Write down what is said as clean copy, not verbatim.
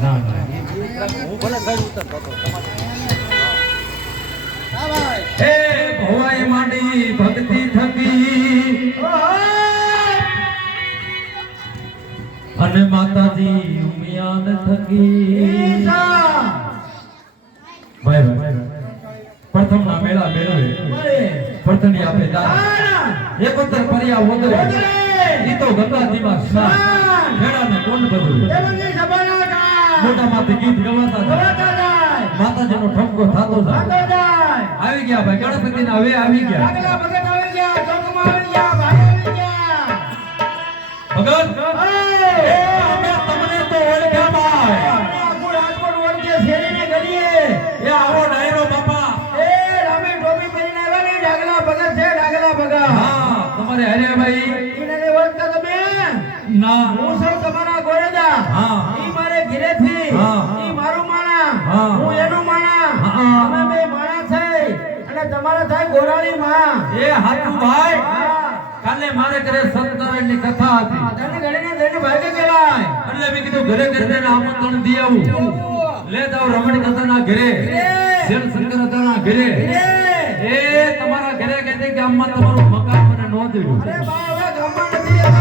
ના ના હું ભલે ઘર ઉતરતો હતો હે ભવાઈ માંડી ભક્તિ થકી અને માતાજી ઉમિયાન થકી ભાઈ પ્રથમ ના મેળા મેળવે પ્રથમ ની આપે દાન એકતર પરિયા વગરે ઈ તો ગંગાજી માં સ્નાન મેળા ને કોણ બધું મોટા માથે ગીત ગવાતા જાય માતાજી નો ઠપકો થાતો જાય આવી ગયા ભાઈ ગણપતિ ના હવે આવી ગયા ભગત એ અમે તમને તો ઓળખ્યા ભાઈ આખું રાજકોટ ઓળખે શેરીને ગલીએ એ આવો ડાયરો બાપા એ રામે ટોપી પહેરીને આવ્યા ને ડાગલા ભગત છે ડાગલા ભગત હા તમારે હરે ભાઈ એને ઓળખતા તમે ના હું સૌ તમારા ગોરેદા હા ઈ મારે ઘરેથી હા ઈ મારું માણા હું એનું માણા અમે બે માણા છે અને તમારા થાય ગોરાળી માં એ હાથું ભાઈ કાલે મારે ઘરે સત્યનારાયણ ની કથા હતી તને ઘડીને જઈને ભાગે કહેવાય એટલે મેં કીધું ઘરે ઘરે આમંત્રણ દી આવું લે જાવ રમણી દાદાના ઘરે શેર શંકર દાદાના ઘરે એ તમારા ઘરે કહેતે ગામમાં તમારું મકાન મને નો દેવું અરે બા હવે ગામમાં